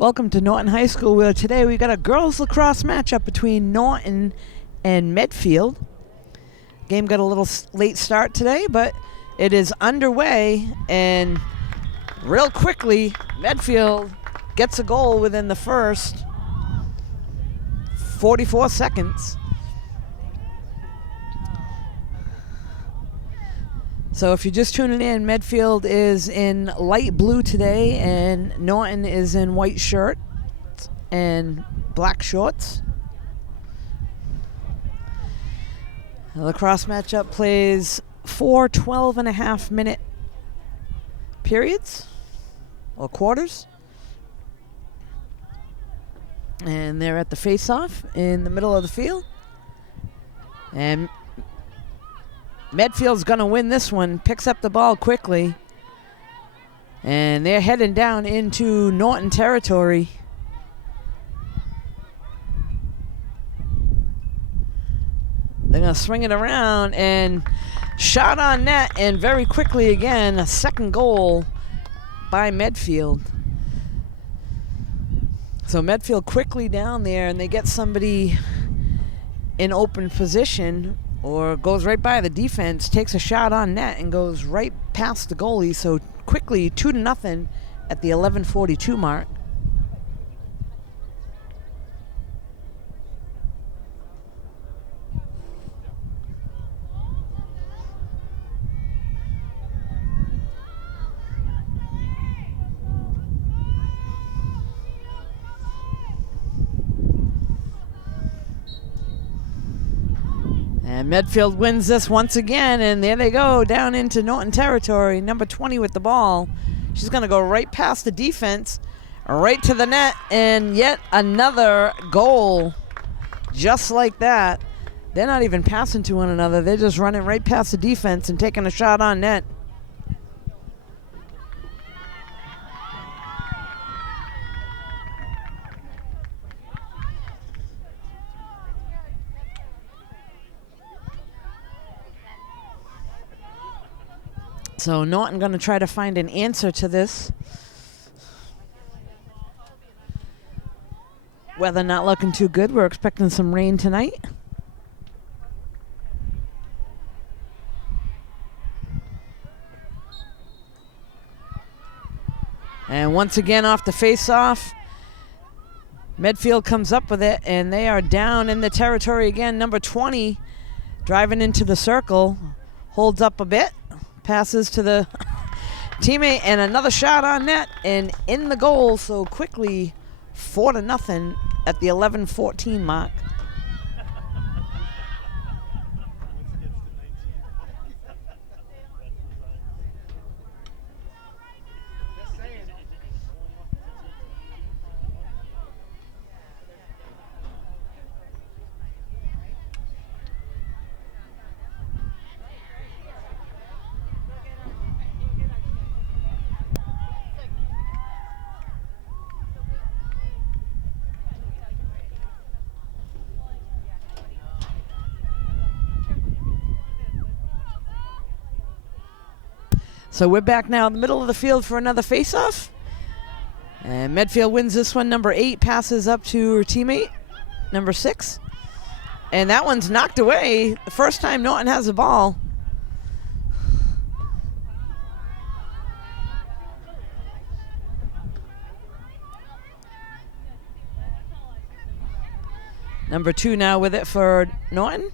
Welcome to Norton High School, where today we got a girls lacrosse matchup between Norton and Medfield. Game got a little late start today, but it is underway, and real quickly, Medfield gets a goal within the first 44 seconds. So if you're just tuning in, Medfield is in light blue today, and Norton is in white shirt and black shorts. The lacrosse matchup plays 4 12.5-minute periods or quarters. And they're at the face-off in the middle of the field. And Medfield's going to win this one, picks up the ball quickly, and they're heading down into Norton territory. They're going to swing it around and shot on net, and very quickly again, a second goal by Medfield. So Medfield quickly down there, and they get somebody in open position, or goes right by the defense, takes a shot on net, and goes right past the goalie. So quickly, 2-0 at the 11:42 mark. And Medfield wins this once again, and there they go down into Norton territory. Number 20 with the ball. She's going to go right past the defense, right to the net, and yet another goal. Just like that. They're not even passing to one another. They're just running right past the defense and taking a shot on net. So Norton going to try to find an answer to this. Weather not looking too good. We're expecting some rain tonight. And once again off the face-off, Medfield comes up with it, and they are down in the territory again. Number 20 driving into the circle, holds up a bit. Passes to the teammate, and another shot on net and in the goal. So quickly, 4-0 at the 11:14 mark. So we're back now in the middle of the field for another face-off. And Medfield wins this one. Number 8 passes up to her teammate, number 6. And that one's knocked away. The first time Norton has the ball. Number 2 now with it for Norton.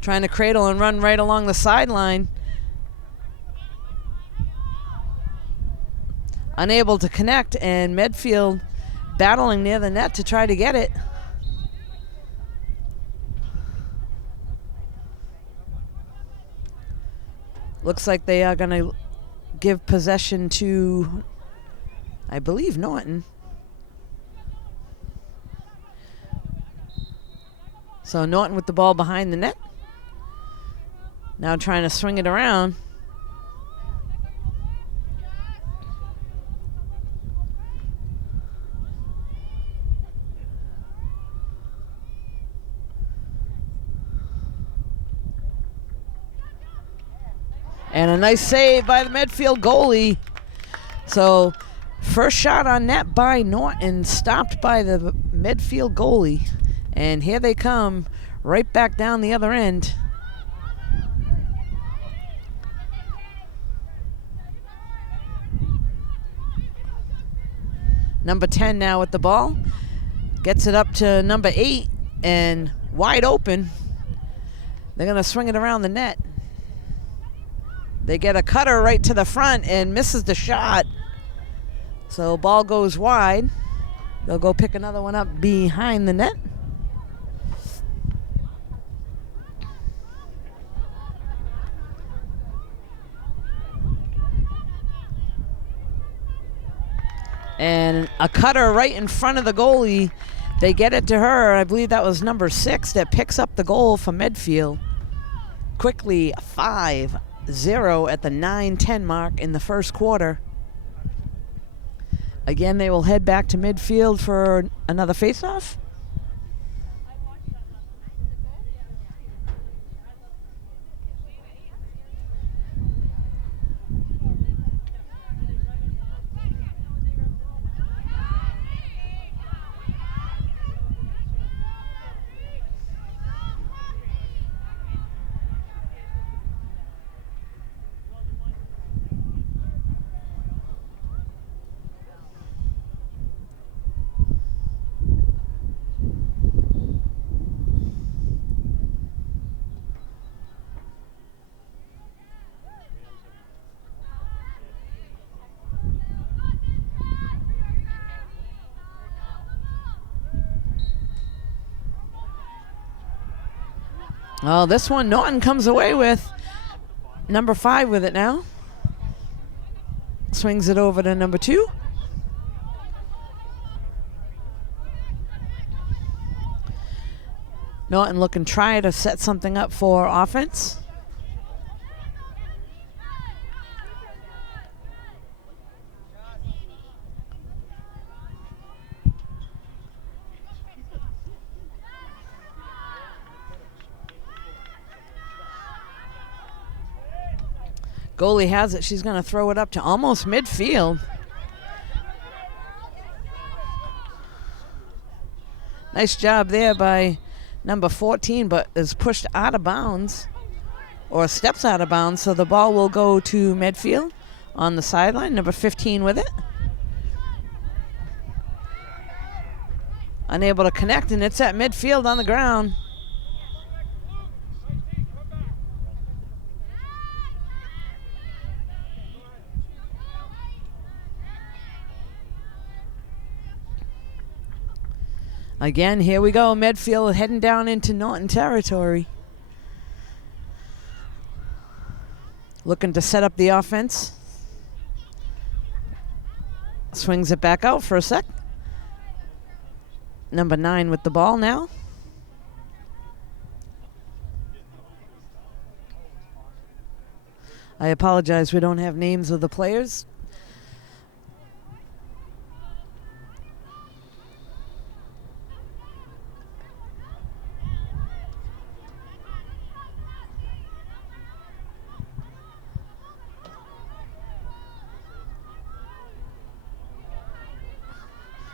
Trying to cradle and run right along the sideline. Unable to connect, and Medfield battling near the net to try to get it. Looks like they are going to give possession to, I believe, Norton. So Norton with the ball behind the net. Now trying to swing it around. And a nice save by the Medfield goalie. So First shot on net by Norton, stopped by the Medfield goalie. And here they come, right back down the other end. Number 10 now with the ball. Gets it up to number 8 and wide open. They're going to swing it around the net. They get a cutter right to the front and misses the shot. So ball goes wide. They'll go pick another one up behind the net. And a cutter right in front of the goalie. They get it to her. I believe that was number 6 that picks up the goal for Medfield. Quickly 5-0 at the 9:10 mark in the first quarter. Again, they will head back to midfield for another faceoff. Oh, this one Norton comes away with. Number 5 with it now. Swings it over to number 2. Norton looking try to set something up for offense. Goalie has it. She's going to throw it up to almost midfield. Nice job there by number 14, but is pushed out of bounds or steps out of bounds. So the ball will go to Medfield on the sideline. Number 15 with it. Unable to connect, and it's at midfield on the ground. Again, here we go. Medfield heading down into Norton territory. Looking to set up the offense. Swings it back out for a sec. Number 9 with the ball now. I apologize, we don't have names of the players.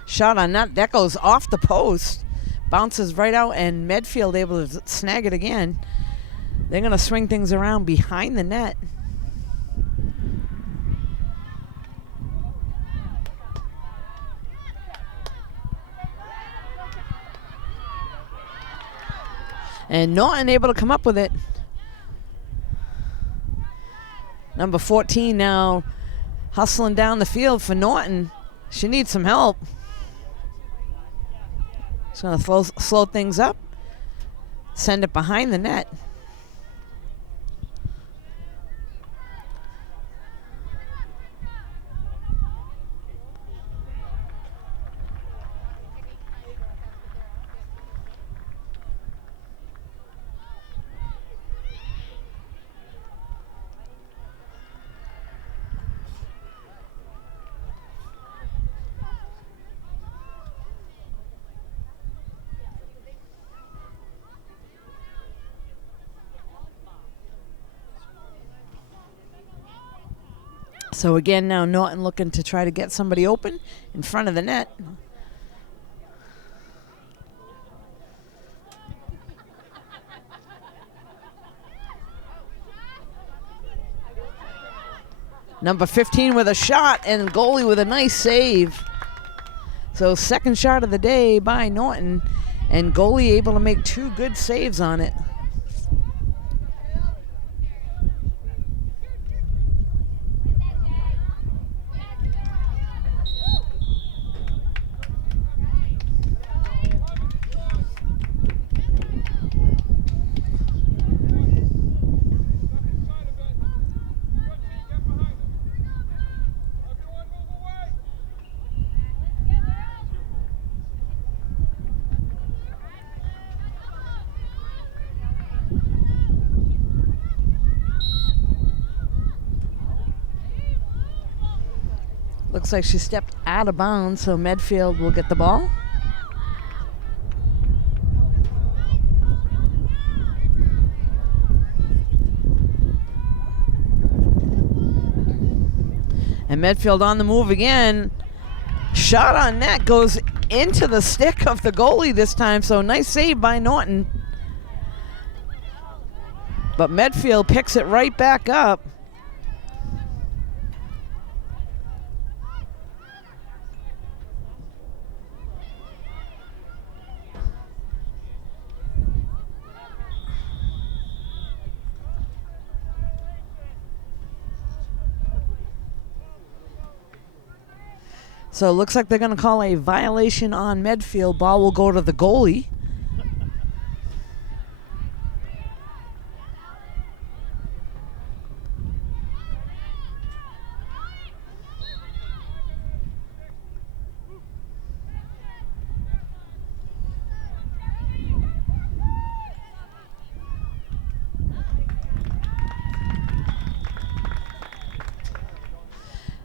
Shot on that goes off the post, bounces right out, and Medfield able to snag it again. They're going to swing things around behind the net. And Norton able to come up with it. Number 14 now hustling down the field for Norton. She needs some help. It's going to slow things up. Send it behind the net. So again, now Norton looking to try to get somebody open in front of the net. Number 15 with a shot, and goalie with a nice save. So second shot of the day by Norton, and goalie able to make 2 good saves on it. Looks like she stepped out of bounds, so Medfield will get the ball. And Medfield on the move again. Shot on net goes into the stick of the goalie this time, so nice save by Norton. But Medfield picks it right back up. So it looks like they're going to call a violation on Medfield. Ball will go to the goalie.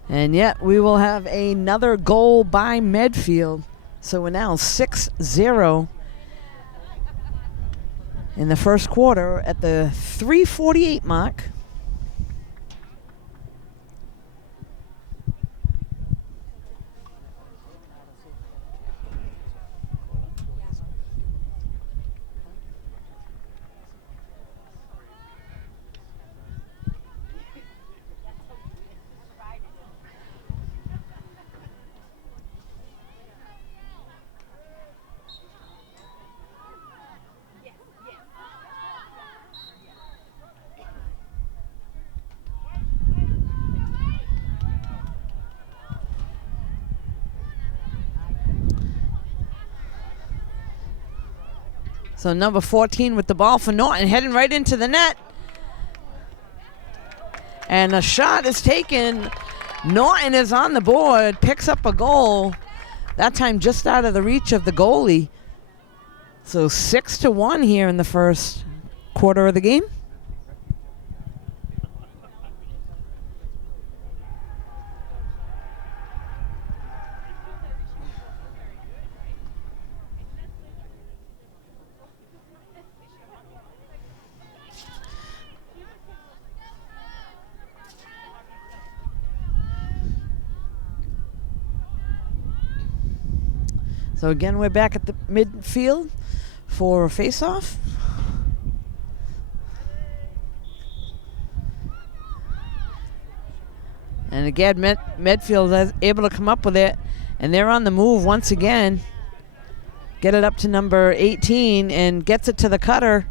And yet we will have another goal by Medfield. So we're now 6-0 in the first quarter at the 3:48 mark. So number 14 with the ball for Norton, heading right into the net. And a shot is taken. Norton is on the board, picks up a goal. That time just out of the reach of the goalie. So 6-1 here in the first quarter of the game. So again, we're back at the midfield for a face-off. And again, Medfield is able to come up with it, and they're on the move once again. Get it up to number 18 and gets it to the cutter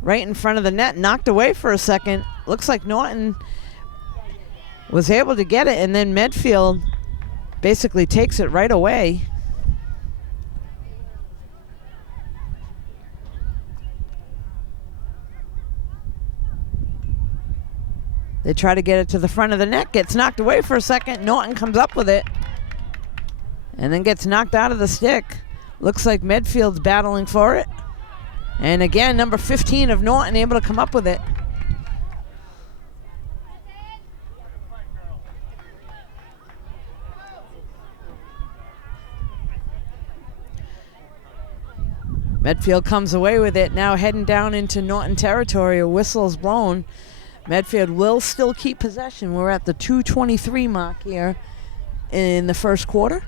right in front of the net. Knocked away for a second. Looks like Norton was able to get it, and then Medfield basically takes it right away. They try to get it to the front of the net, gets knocked away for a second. Norton comes up with it and then gets knocked out of the stick. Looks like Medfield's battling for it. And again, number 15 of Norton able to come up with it. Medfield comes away with it, now heading down into Norton territory. A whistle's blown. Medfield will still keep possession. We're at the 2:23 mark here in the first quarter.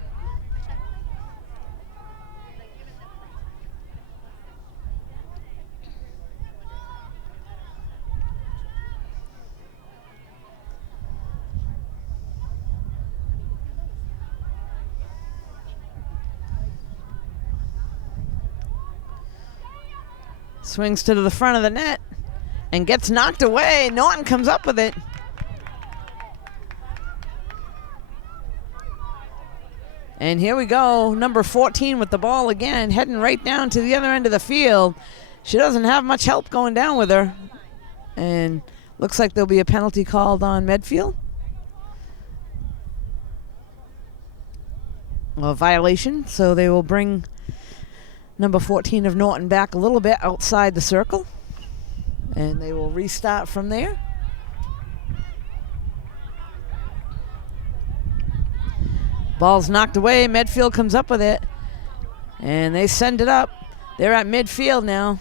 Swings to the front of the net and gets knocked away. Norton comes up with it. And here we go, number 14 with the ball again, heading right down to the other end of the field. She doesn't have much help going down with her. And looks like there'll be a penalty called on Medfield. A violation, so they will bring number 14 of Norton back a little bit outside the circle. And they will restart from there. Ball's knocked away. Medfield comes up with it. And they send it up. They're at midfield now.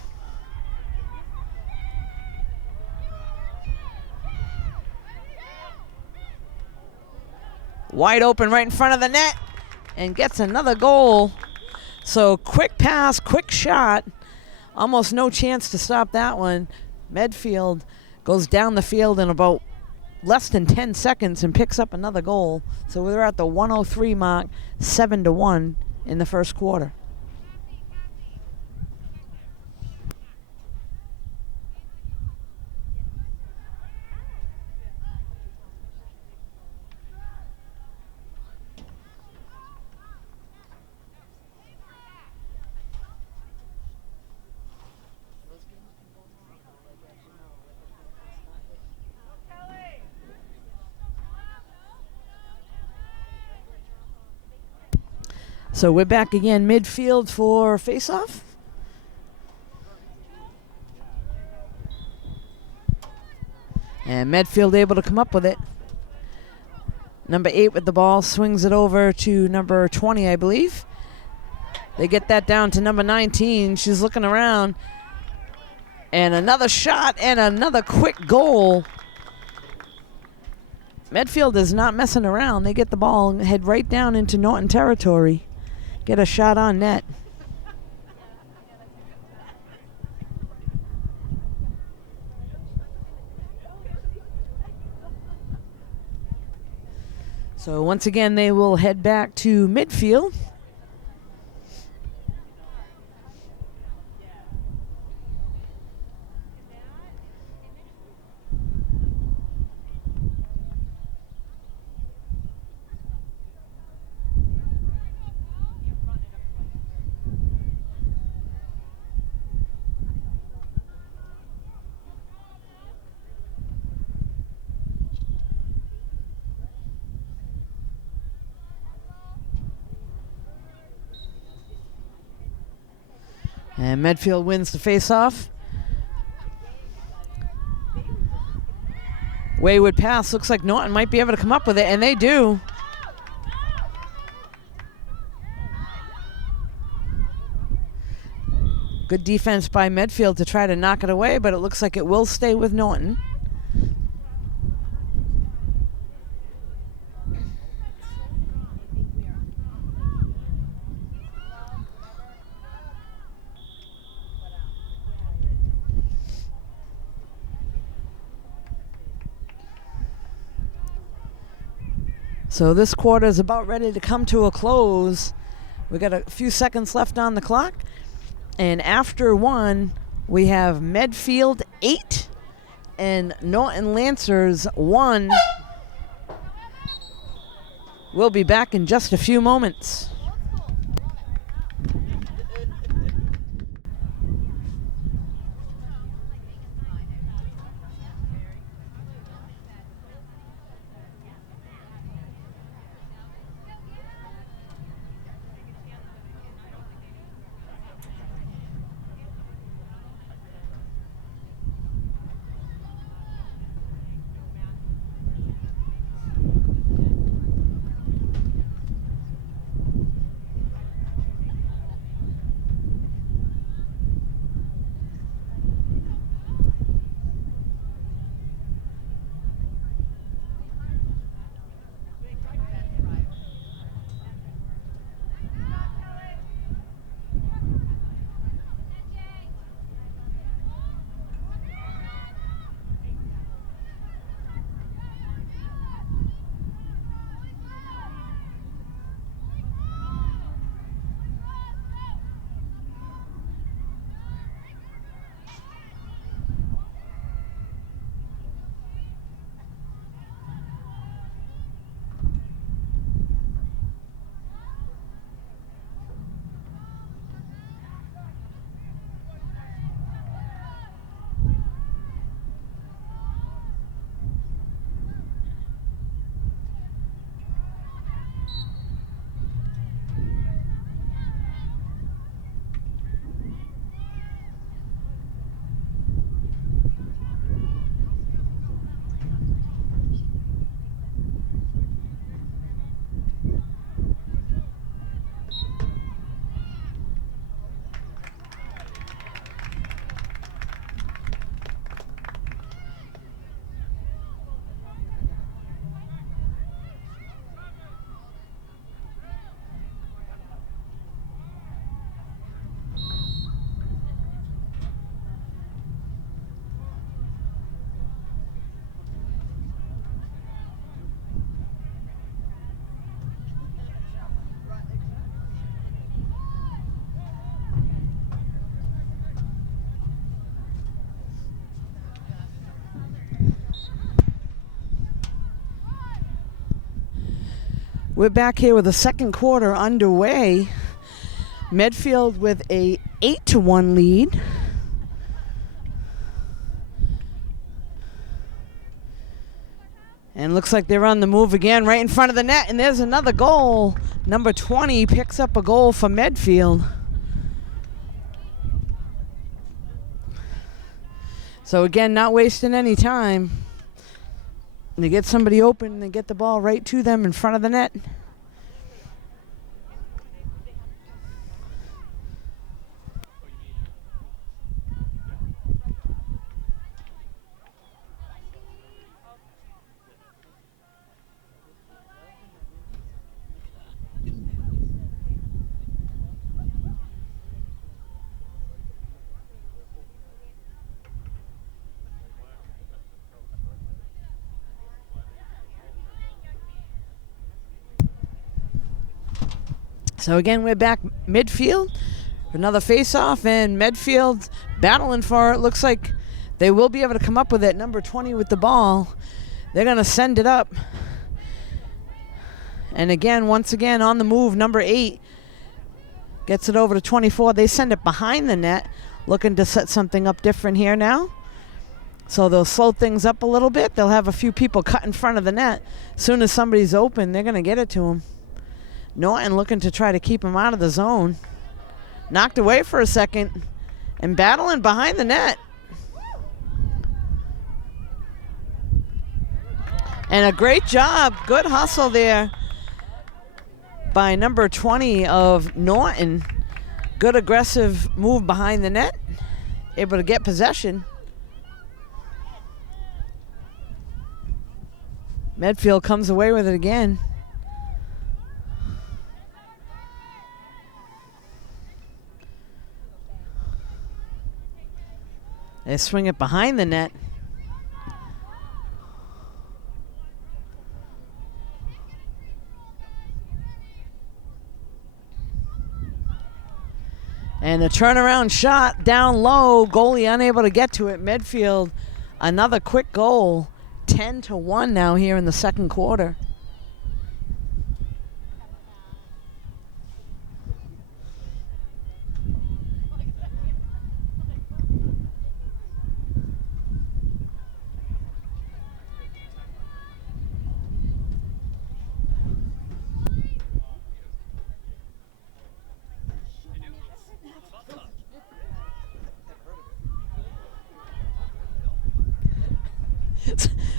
Wide open right in front of the net. And gets another goal. So quick pass, quick shot. Almost no chance to stop that one. Medfield goes down the field in about less than 10 seconds and picks up another goal. So we're at the 1:03 mark, 7-1 in the first quarter. So we're back again midfield for face-off. And Medfield able to come up with it. Number 8 with the ball, swings it over to number 20, I believe. They get that down to number 19. She's looking around. And another shot and another quick goal. Medfield is not messing around. They get the ball and head right down into Norton territory. Get a shot on net. So once again, they will head back to midfield. And Medfield wins the face-off. Wayward pass. Looks like Norton might be able to come up with it, and they do. Good defense by Medfield to try to knock it away, but it looks like it will stay with Norton. So this quarter is about ready to come to a close. We got a few seconds left on the clock. And after one, we have Medfield 8 and Norton Lancers 1. We'll be back in just a few moments. We're back here with the second quarter underway. Medfield with a 8-1 lead. And looks like they're on the move again right in front of the net. And there's another goal. Number 20 picks up a goal for Medfield. So again, not wasting any time. They get somebody open and they get the ball right to them in front of the net. So again, we're back midfield. Another face-off, and Medfield battling for it. Looks like they will be able to come up with it. Number 20 with the ball. They're going to send it up. And again, once again, on the move, number 8 gets it over to 24. They send it behind the net, looking to set something up different here now. So they'll slow things up a little bit. They'll have a few people cut in front of the net. As soon as somebody's open, they're going to get it to them. Norton looking to try to keep him out of the zone. Knocked away for a second and battling behind the net. And a great job, good hustle there by number 20 of Norton. Good aggressive move behind the net, able to get possession. Medfield comes away with it again. They swing it behind the net. And a turnaround shot down low. Goalie unable to get to it. Medfield, another quick goal. 10-1 now here in the second quarter.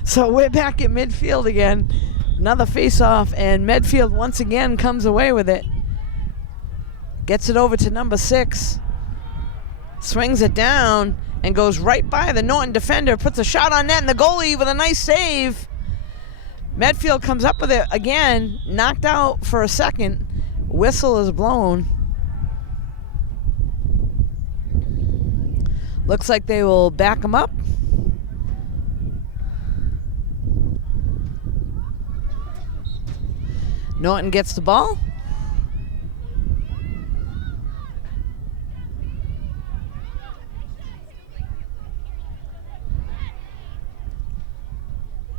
So we're back at midfield again. Another face-off, and Medfield once again comes away with it. Gets it over to number 6. Swings it down and goes right by the Norton defender. Puts a shot on net, and the goalie with a nice save. Medfield comes up with it again. Knocked out for a second. Whistle is blown. Looks like they will back him up. Norton gets the ball.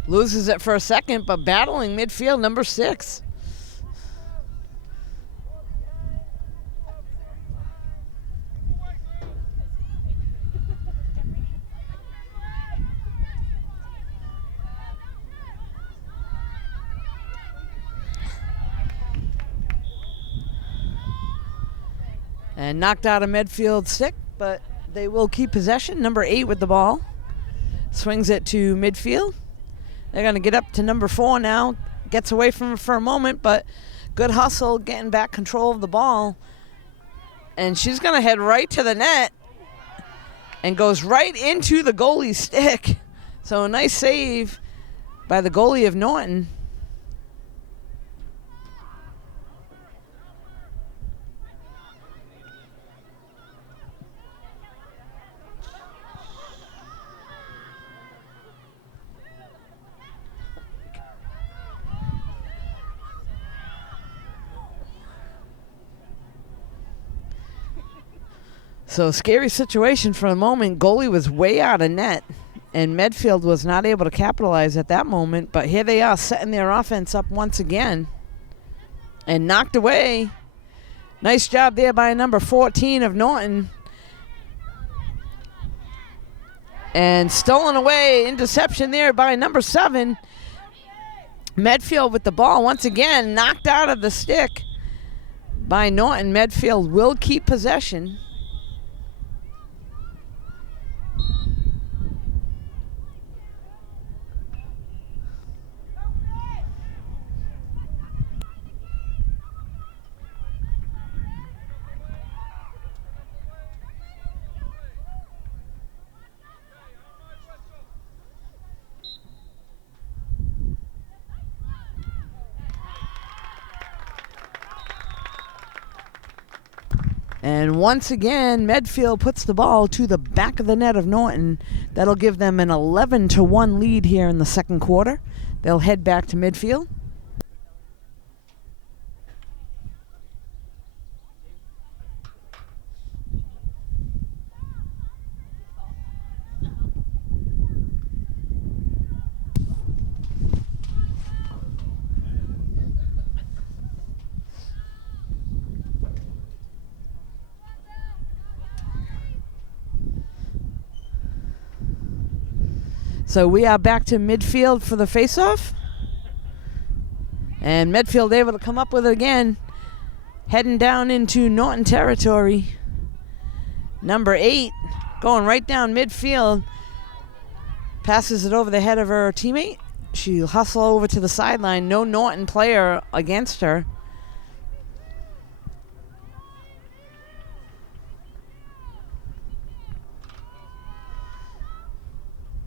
Loses it for a second, but battling midfield, number 6. And knocked out of Medfield stick, but they will keep possession. Number 8 with the ball. Swings it to midfield. They're going to get up to number 4 now. Gets away from it for a moment, but good hustle, getting back control of the ball. And she's going to head right to the net and goes right into the goalie's stick. So a nice save by the goalie of Norton. So scary situation for a moment. Goalie was way out of net, and Medfield was not able to capitalize at that moment. But here they are setting their offense up once again. and knocked away. Nice job there by number 14 of Norton. And stolen away, interception there by number 7. Medfield with the ball once again, knocked out of the stick by Norton. Medfield will keep possession. And once again, Medfield puts the ball to the back of the net of Norton. That'll give them an 11-1 lead here in the second quarter. They'll head back to midfield. So we are back to midfield for the faceoff. And Medfield able to come up with it again. Heading down into Norton territory. Number 8 going right down midfield. Passes it over the head of her teammate. She'll hustle over to the sideline. No Norton player against her.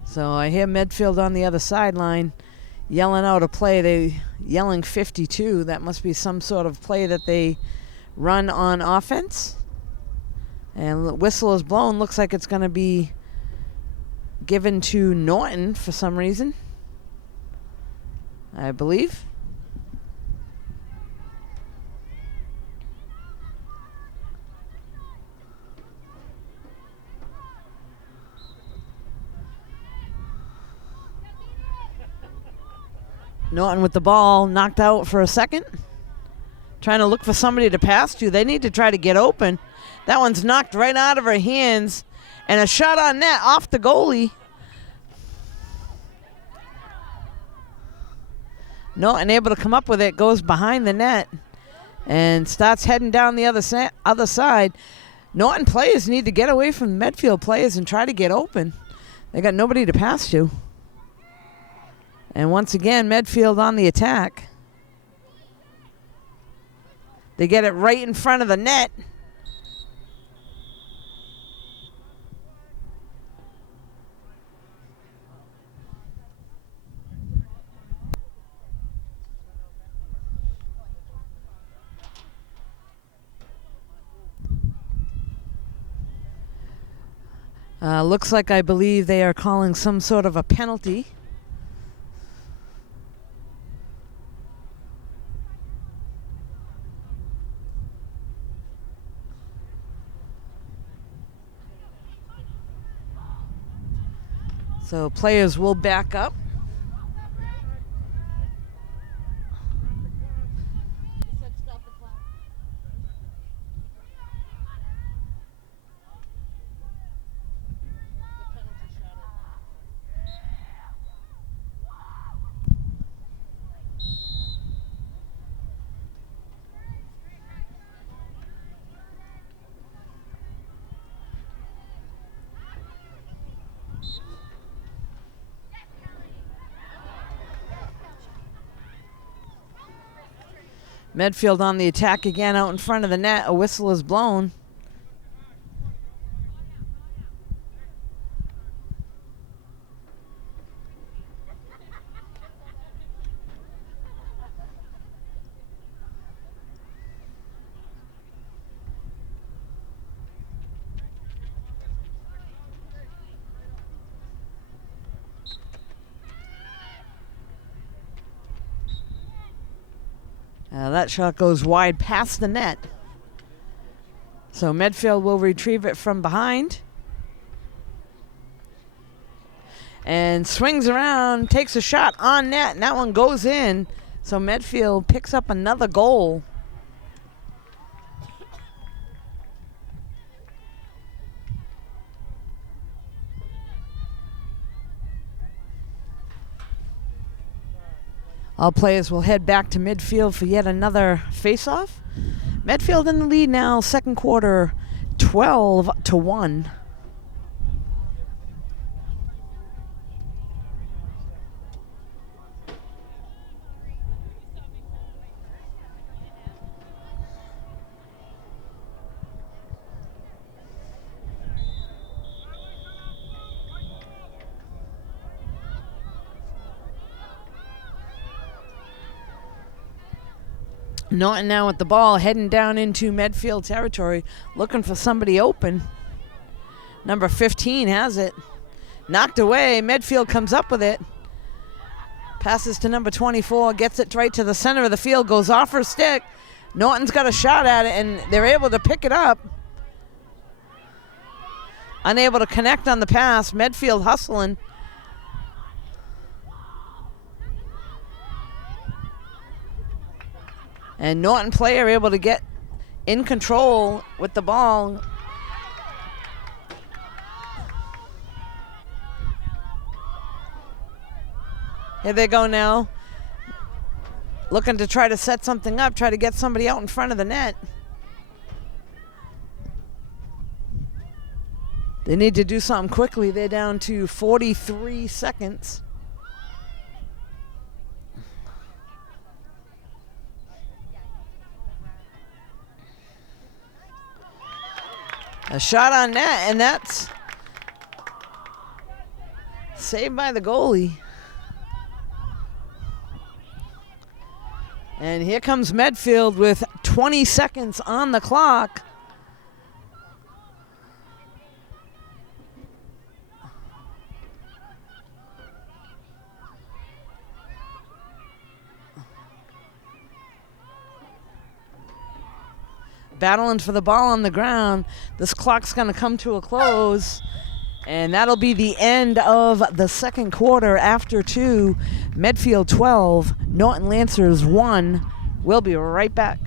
So I hear Medfield on the other sideline yelling out a play. They yelling 52. That must be some sort of play that they run on offense. And the whistle is blown. Looks like it's going to be given to Norton for some reason, I believe. Norton with the ball, knocked out for a second. Trying to look for somebody to pass to. They need to try to get open. That one's knocked right out of her hands. And a shot on net off the goalie. Norton able to come up with it, goes behind the net and starts heading down the other side. Norton players need to get away from Medfield players and try to get open. They got nobody to pass to. And once again, Medfield on the attack. They get it right in front of the net. Looks like I believe they are calling some sort of a penalty. So players will back up. Medfield on the attack again out in front of the net. A whistle is blown. That shot goes wide past the net. So Medfield will retrieve it from behind. And swings around, takes a shot on net, and that one goes in. So Medfield picks up another goal. All players will head back to midfield for yet another face-off. Medfield in the lead now, second quarter, 12-1. Norton now with the ball, heading down into Medfield territory, looking for somebody open. Number 15 has it. Knocked away. Medfield comes up with it. Passes to number 24, gets it right to the center of the field, goes off her stick. Norton's got a shot at it, and they're able to pick it up. Unable to connect on the pass. Medfield hustling. And Norton player able to get in control with the ball. Here they go now. Looking to try to set something up, try to get somebody out in front of the net. They need to do something quickly. They're down to 43 seconds. A shot on net, and that's saved by the goalie. And here comes Medfield with 20 seconds on the clock. Battling for the ball on the ground. This clock's going to come to a close, and that'll be the end of the second quarter after 2. Medfield 12, Norton Lancers 1. We'll be right back.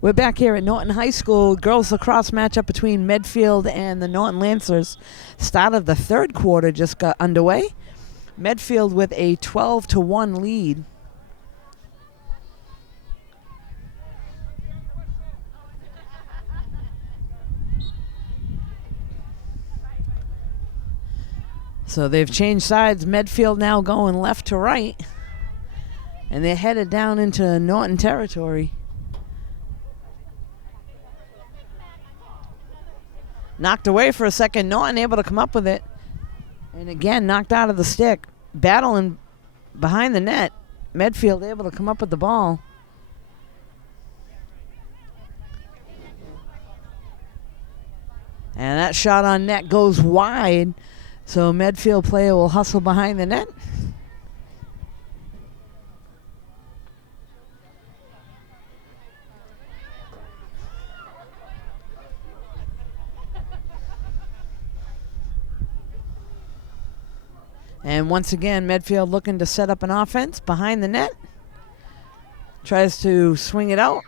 We're back here at Norton High School. Girls lacrosse matchup between Medfield and the Norton Lancers. Start of the third quarter just got underway. Medfield with a 12-1 lead. So they've changed sides. Medfield now going left to right. And they're headed down into Norton territory. Knocked away for a second. Norton able to come up with it. And again, knocked out of the stick. Battling behind the net. Medfield able to come up with the ball. And that shot on net goes wide. So Medfield player will hustle behind the net. And once again, Medfield looking to set up an offense behind the net. Tries to swing it out.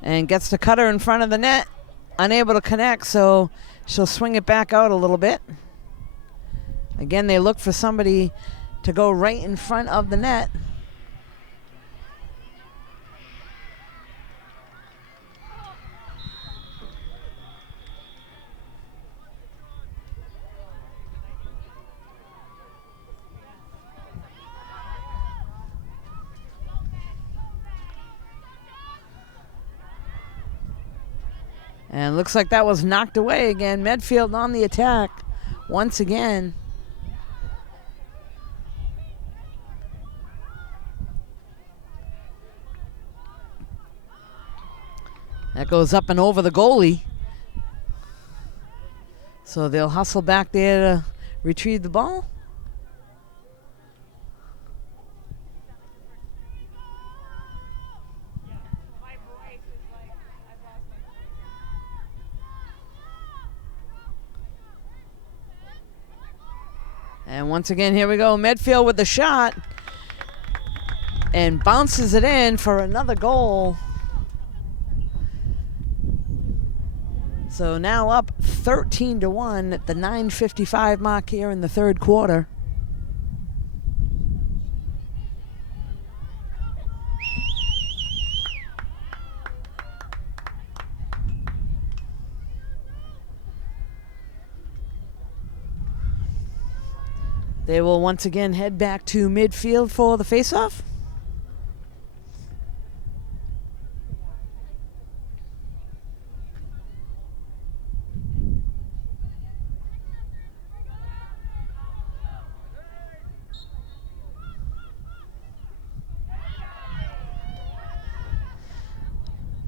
And gets the cutter in front of the net. Unable to connect, so she'll swing it back out a little bit. Again, they look for somebody to go right in front of the net. And looks like that was knocked away again. Medfield on the attack once again. That goes up and over the goalie. So they'll hustle back there to retrieve the ball. And once again, here we go. Medfield with the shot. And bounces it in for another goal. So now up 13-1 at the 9:55 mark here in the third quarter. They will once again head back to midfield for the faceoff.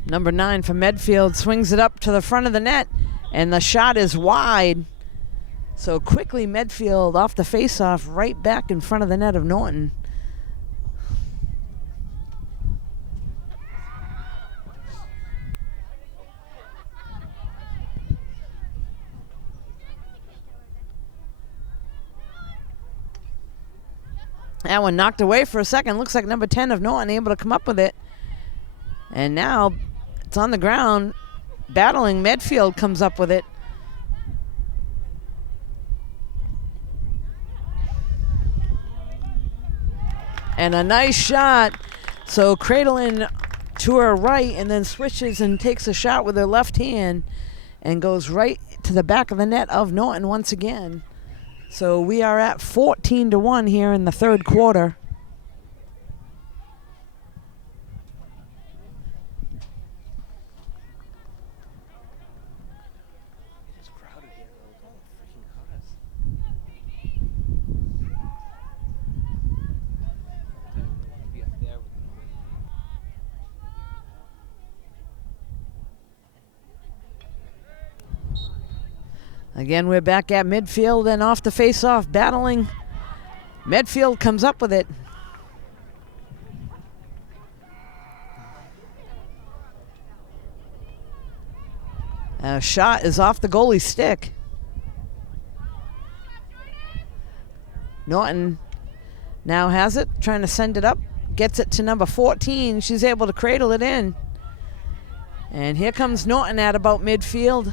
Number 9 for Medfield swings it up to the front of the net, and the shot is wide. So quickly Medfield off the faceoff right back in front of the net of Norton. That one knocked away for a second. Looks like number 10 of Norton able to come up with it. And now it's on the ground. Battling Medfield comes up with it. And a nice shot. So cradling to her right and then switches and takes a shot with her left hand and goes right to the back of the net of Norton once again. So we are at 14-1 here in the third quarter. Again, we're back at midfield and off the face-off, battling. Medfield comes up with it. A shot is off the goalie's stick. Norton now has it, trying to send it up. Gets it to number 14. She's able to cradle it in. And here comes Norton at about midfield.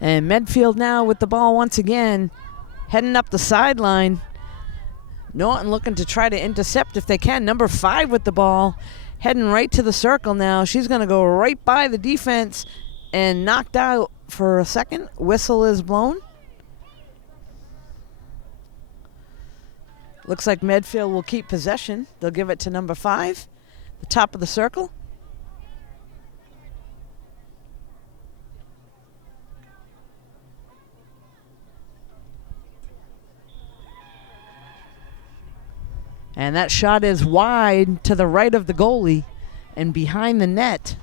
And Medfield now with the ball once again, heading up the sideline. Norton looking to try to intercept if they can. Number 5 with the ball, heading right to the circle now. She's going to go right by the defense and knocked out for a second. Whistle is blown. Looks like Medfield will keep possession. They'll give it to number 5, the top of the circle. And that shot is wide to the right of the goalie and behind the net.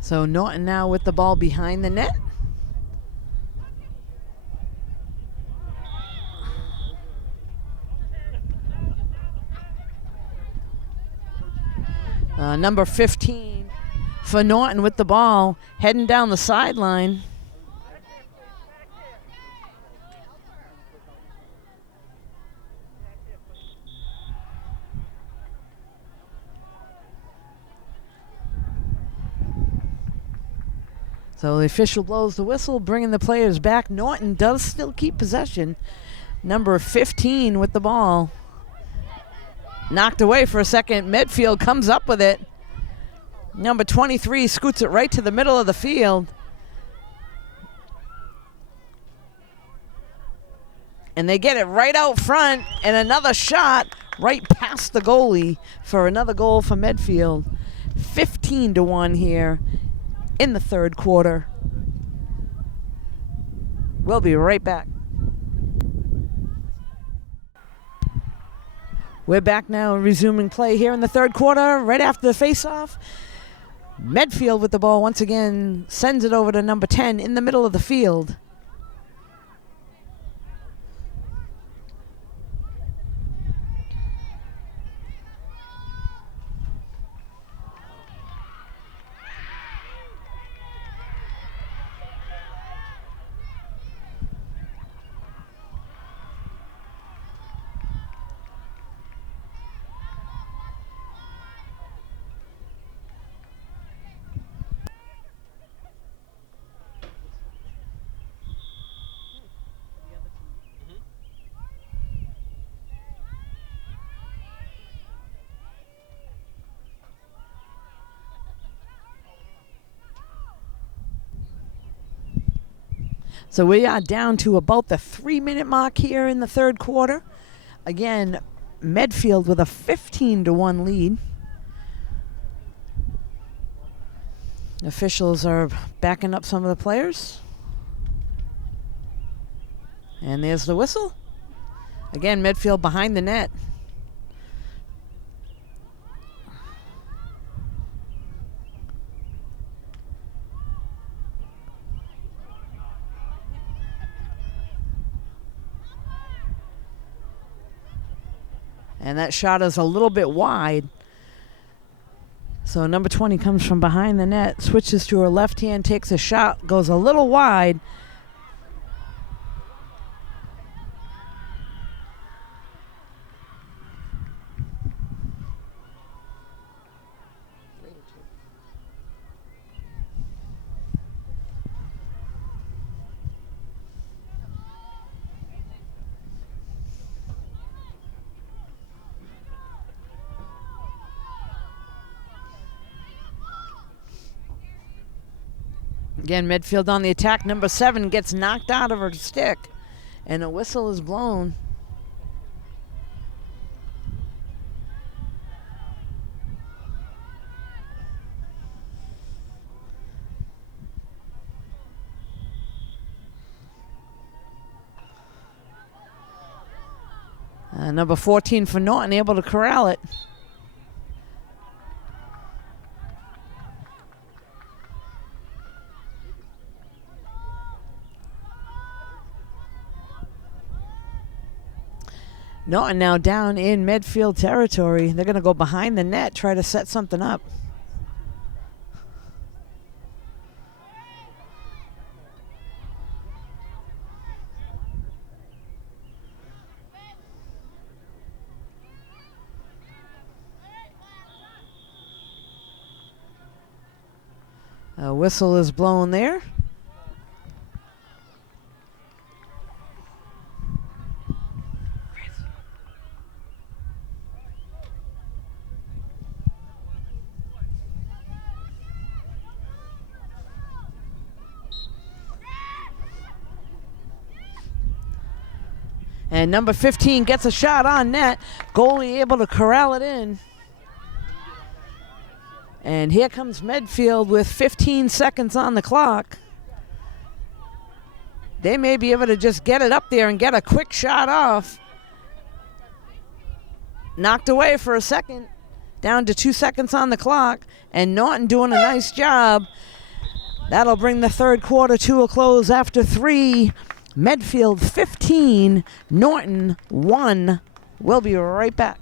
So Norton now with the ball behind the net. Number 15 for Norton with the ball, heading down the sideline. So the official blows the whistle, bringing the players back. Norton does still keep possession. Number 15 with the ball. Knocked away for a second. Medfield comes up with it. Number 23 scoots it right to the middle of the field. And they get it right out front, and another shot right past the goalie for another goal for Medfield. 15-1 here in the third quarter. We'll be right back. We're back now, resuming play here in the third quarter, right after the face-off. Medfield with the ball once again sends it over to number 10 in the middle of the field. So we are down to about the 3-minute mark here in the third quarter. Again, Medfield with a 15-1 lead. Officials are backing up some of the players. And there's the whistle. Again, Medfield behind the net. And that shot is a little bit wide. So number 20 comes from behind the net, switches to her left hand, takes a shot, goes a little wide. Again, Medfield on the attack. Number 7 gets knocked out of her stick, and a whistle is blown. Number 14 for Norton, able to corral it. Norton now down in Medfield territory. They're going to go behind the net, try to set something up. A whistle is blown there. And number 15 gets a shot on net. Goalie able to corral it in. And here comes Medfield with 15 seconds on the clock. They may be able to just get it up there and get a quick shot off. Knocked away for a second. Down to 2 seconds on the clock. And Norton doing a nice job. That'll bring the third quarter to a close after 3. Medfield 15, Norton 1. We'll be right back.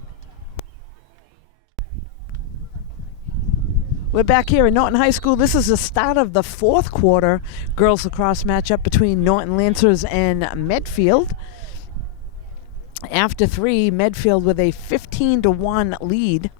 We're back here at Norton High School. This is the start of the fourth quarter girls lacrosse matchup between Norton Lancers and Medfield. After 3, Medfield with a 15-1 lead.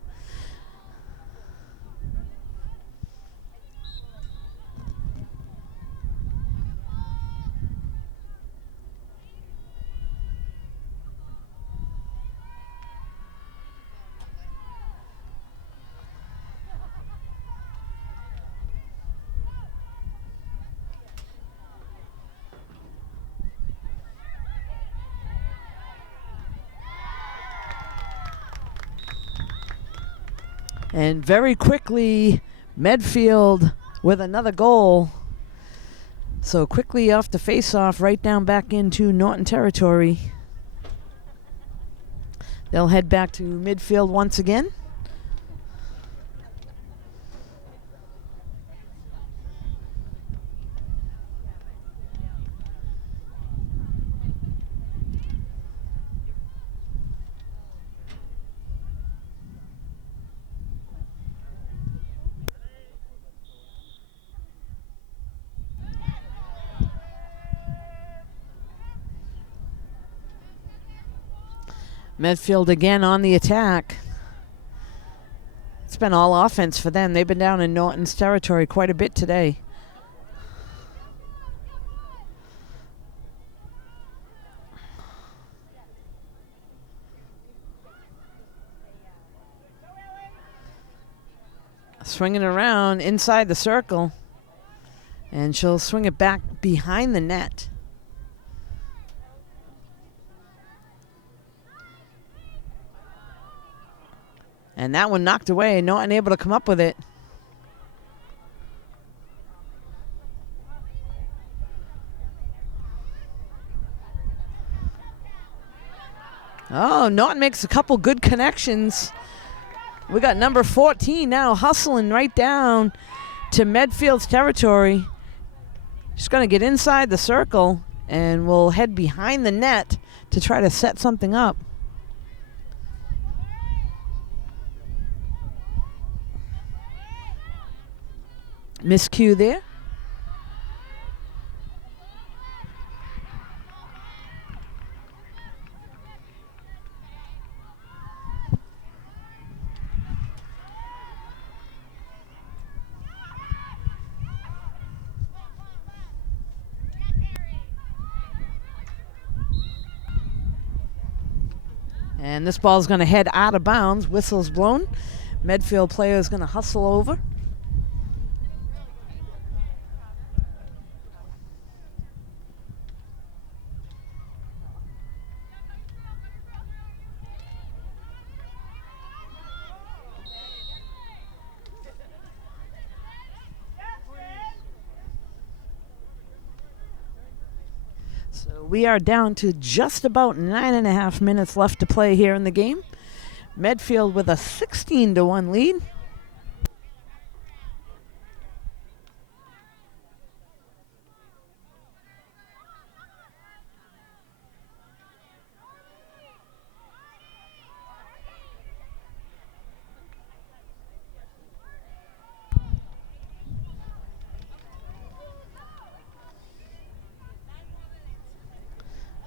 And very quickly, Medfield with another goal. So quickly off the face-off, right down back into Norton territory. They'll head back to midfield once again. Medfield again on the attack. It's been all offense for them. They've been down in Norton's territory quite a bit today. Swinging around inside the circle. And she'll swing it back behind the net. And that one knocked away. Norton able to come up with it. Oh, Norton makes a couple good connections. We got number 14 now hustling right down to Medfield's territory. She's going to get inside the circle and will head behind the net to try to set something up. Miscue there. And this ball is going to head out of bounds. Whistle's blown. Medfield player is going to hustle over. We are down to just about 9.5 minutes left to play here in the game. Medfield with a 16-1 lead.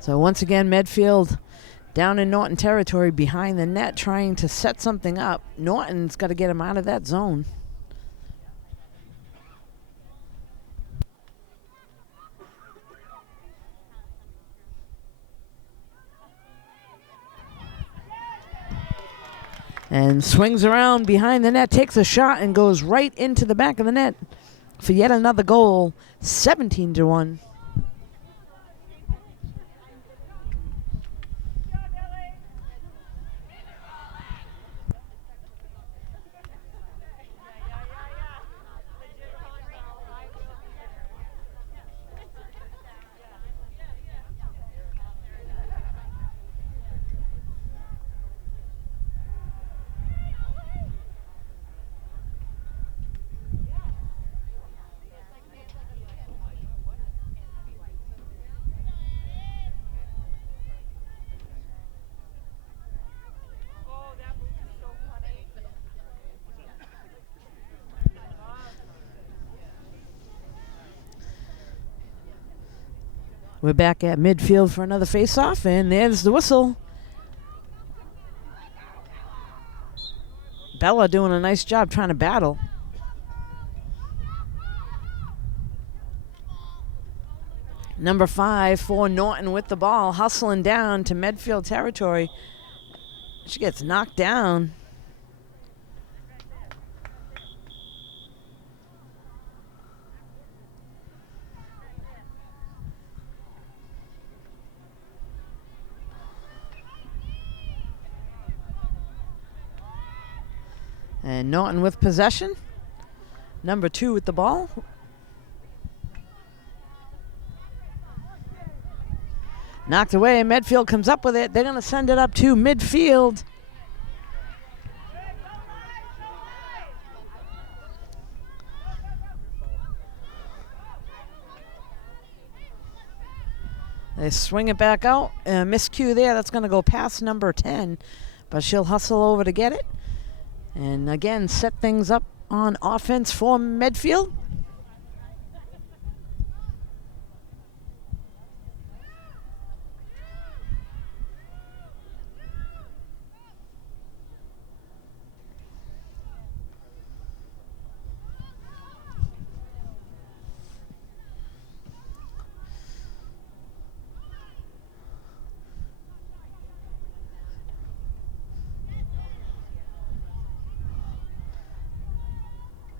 So once again, Medfield down in Norton territory behind the net trying to set something up. Norton's got to get him out of that zone. And swings around behind the net, takes a shot, and goes right into the back of the net for yet another goal, 17-1. We're back at midfield for another face-off, and there's the whistle. Bella doing a nice job trying to battle. Number 5 for Norton with the ball, hustling down to Medfield territory. She gets knocked down. And Norton with possession. Number 2 with the ball. Knocked away. Medfield comes up with it. They're going to send it up to midfield. They swing it back out. Miscue there. That's going to go past number 10. But she'll hustle over to get it. And again, set things up on offense for Medfield.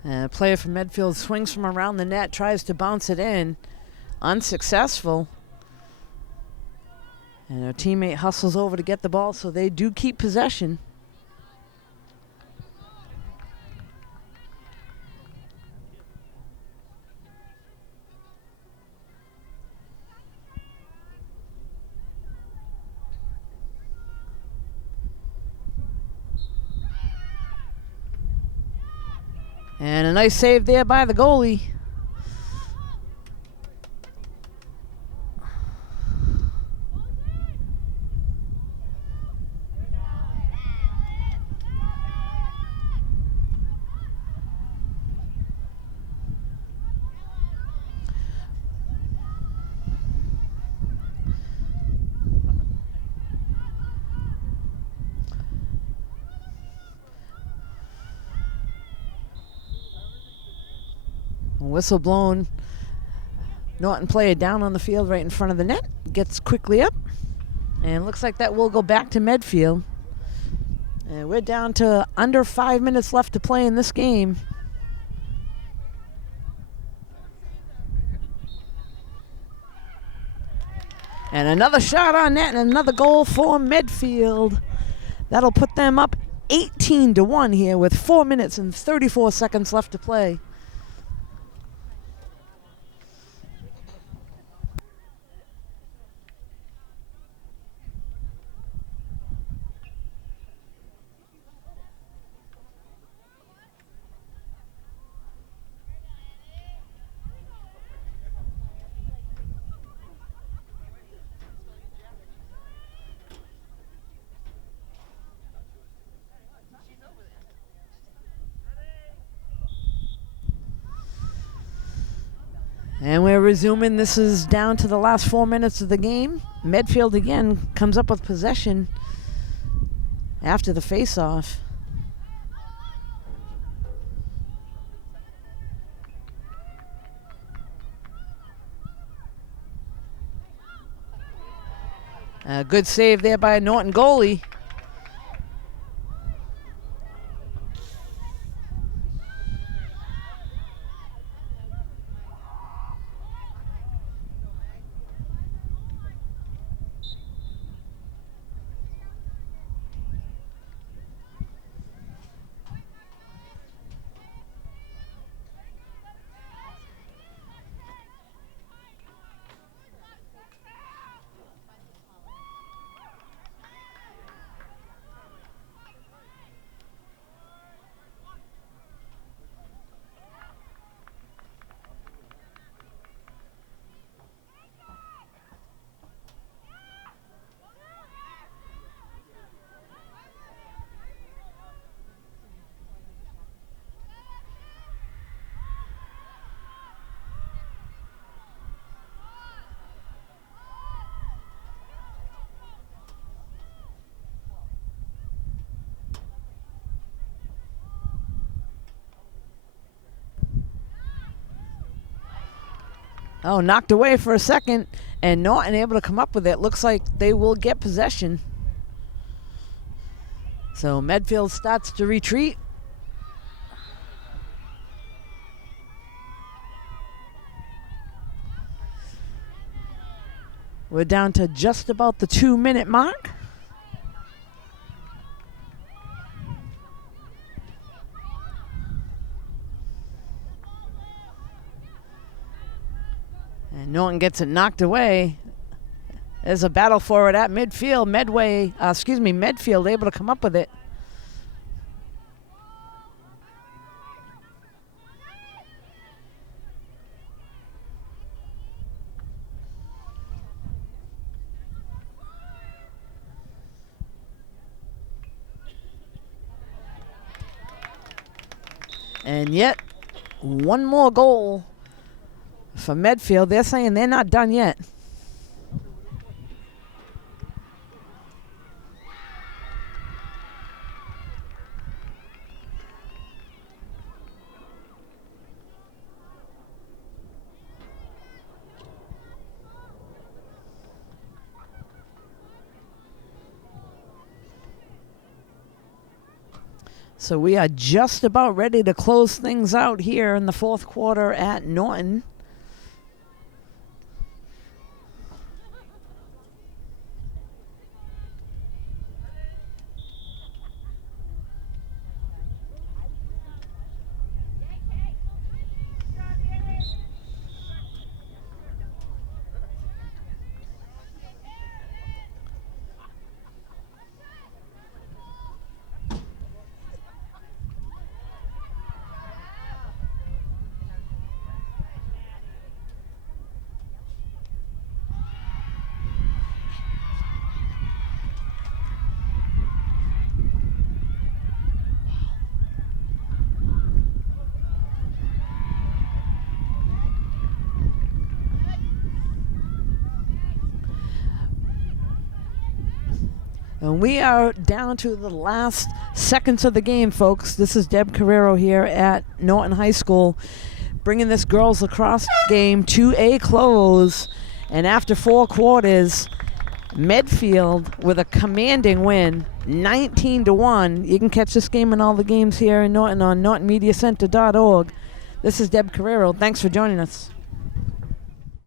A player from Medfield swings from around the net, tries to bounce it in. Unsuccessful. And her teammate hustles over to get the ball, so they do keep possession. And a nice save there by the goalie. Whistle blown. Norton player down on the field right in front of the net. Gets quickly up. And looks like that will go back to Medfield. And we're down to under 5 minutes left to play in this game. And another shot on net and another goal for Medfield. That'll put them up 18-1 here with 4 minutes and 34 seconds left to play. And we're resuming. This is down to the last 4 minutes of the game. Medfield again comes up with possession after the face-off. A good save there by a Norton goalie. Oh, knocked away for a second, and Norton able to come up with it. Looks like they will get possession. So Medfield starts to retreat. We're down to just about the 2-minute mark. Norton gets it knocked away. There's a battle for it at midfield. Medfield able to come up with it. And yet, one more goal for Medfield. They're saying they're not done yet. So we are just about ready to close things out here in the fourth quarter at Norton. And we are down to the last seconds of the game, folks. This is Deb Carrero here at Norton High School, bringing this girls lacrosse game to a close. And after 4 quarters, Medfield with a commanding win, 19-1. You can catch this game and all the games here in Norton on NortonMediaCenter.org. This is Deb Carrero. Thanks for joining us.